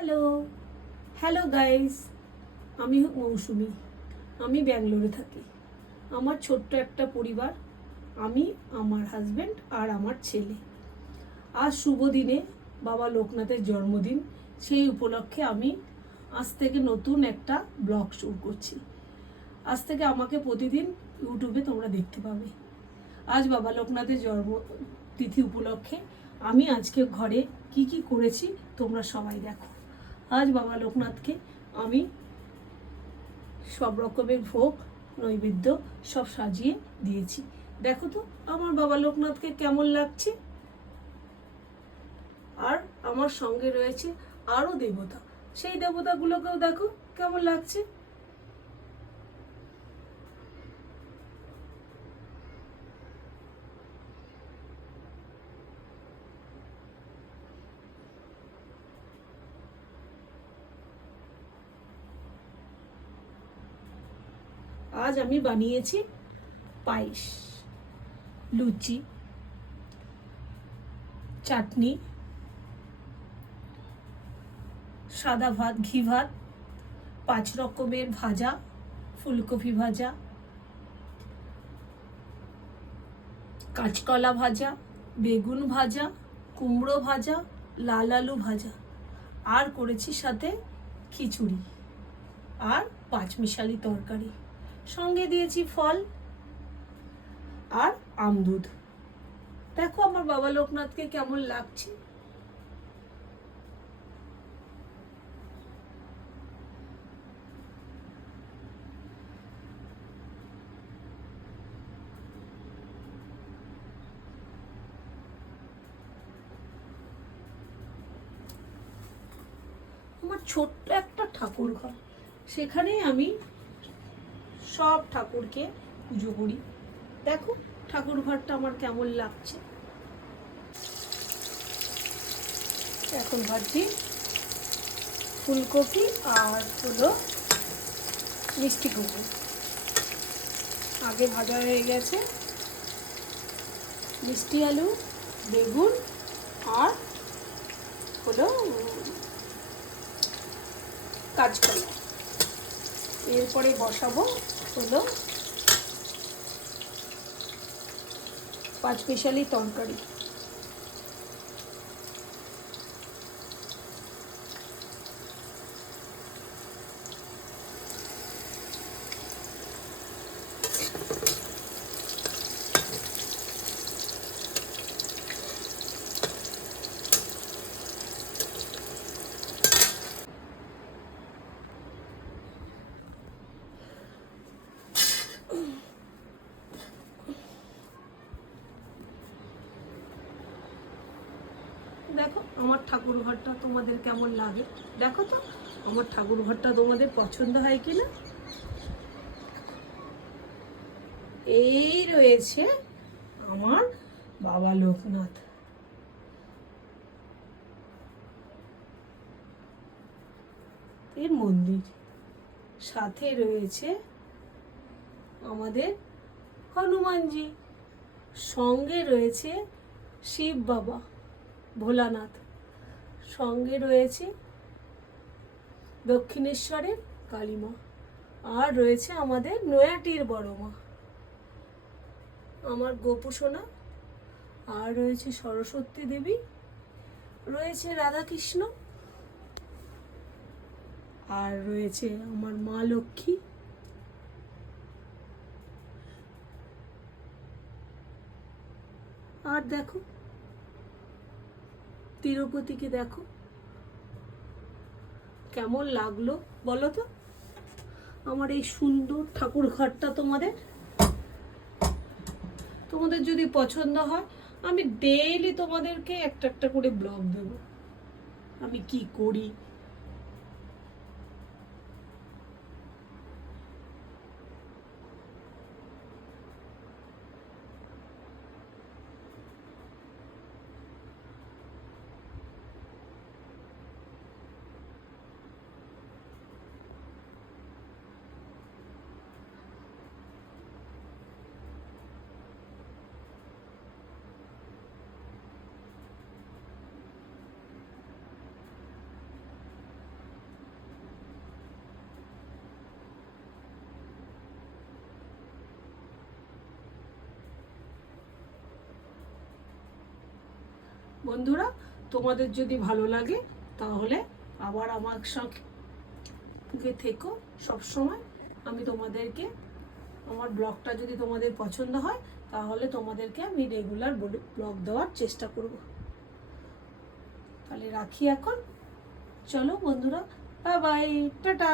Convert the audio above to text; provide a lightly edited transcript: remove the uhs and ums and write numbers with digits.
Hello hello guys, আমি মৌসুমি। আমি ব্যাঙ্গালোরে থাকি। আমার ছোট্ট একটা পরিবার, আমি, আমার হাজব্যান্ড আর আমার ছেলে। আজ শুভ দিনে বাবা লোকনাথের জন্মদিন, সেই উপলক্ষে আমি আজ থেকে নতুন একটা ব্লগ শুরু করছি। আজ থেকে আমাকে প্রতিদিন ইউটিউবে তোমরা দেখতে পাবে। আজ বাবা লোকনাথের জন্ম তিথি উপলক্ষে আমি আজকে ঘরে কি কি করেছি তোমরা সবাই দেখো। আজ বাবা লোকনাথকে আমি সব রকমের ভোগ নৈবেদ্য সব সাজিয়ে দিয়েছি। দেখো তো আমার বাবা লোকনাথকে কেমন লাগছে। আর আমার সঙ্গে রয়েছে আরও দেবতা, সেই দেবতাগুলোকেও দেখো কেমন লাগছে। আজ আমি বানিয়েছি পায়েস, লুচি, চাটনি, সাদা ভাত, ঘি ভাত, 5 রকমের ভাজা, ফুলকপি ভাজা, কাঁচকলা ভাজা, বেগুন ভাজা, কুমড়ো ভাজা, লাল আলু ভাজা, আর করেছি সাথে খিচুড়ি আর 5 মিশালি তরকারি। সঙ্গে দিয়েছি ফল আর আমদুধ। দেখো আমার বাবা লোকনাথকে কেমন লাগছে। আমার ছোট্ট একটা ঠাকুর ঘর, সেখানেই আমি সব ঠাকুরকে পুজো করি। দেখো ঠাকুর ঘরটা আমার কেমন লাগছে। এখন ভাবছি ফুলকপি আর হলো মিষ্টি কুমড়ো আগে ভাজা হয়ে গেছে। মিষ্টি আলু, বেগুন আর হলো কাঁচকলা। এরপরে বসাবো হলো 5 মিশালি তরকারি। দেখো আমার ঠাকুর ঘরটা তোমাদের কেমন লাগে। দেখো তো আমার ঠাকুর ঘরটা তোমাদের পছন্দ হয় কিনা। এই রয়েছে আমার বাবা লোকনাথ। এর মন্দির সাথে রয়েছে আমাদের হনুমানজি, সঙ্গে রয়েছে শিব বাবা ভোলানাথ, সঙ্গে রয়েছে দক্ষিণেশ্বরের কালীমা, আর রয়েছে আমাদের নয়াটির বড় মা আমার গোপু সোনা, আর রয়েছে সরস্বতী দেবী, রয়েছে রাধাকৃষ্ণ, আর রয়েছে আমার মা লক্ষ্মী। আর দেখো তিরুপতিকে দেখো কেমন লাগলো বলো তো আমার এই সুন্দর ঠাকুর ঘরটা। তোমাদের তোমাদের যদি পছন্দ হয় আমি ডেইলি তোমাদেরকে একটা একটা করে ব্লগ দেবো আমি কি করি। বন্ধুরা, তোমাদের যদি ভালো লাগে তাহলে আবার আমার সঙ্গে থেকো সব সময়। আমি তোমাদেরকে, আমার ব্লগটা যদি তোমাদের পছন্দ হয় তাহলে তোমাদেরকে আমি রেগুলার ব্লগ দেওয়ার চেষ্টা করব। তাহলে রাখি এখন, চলো বন্ধুরা, বাই বাই, টাটা।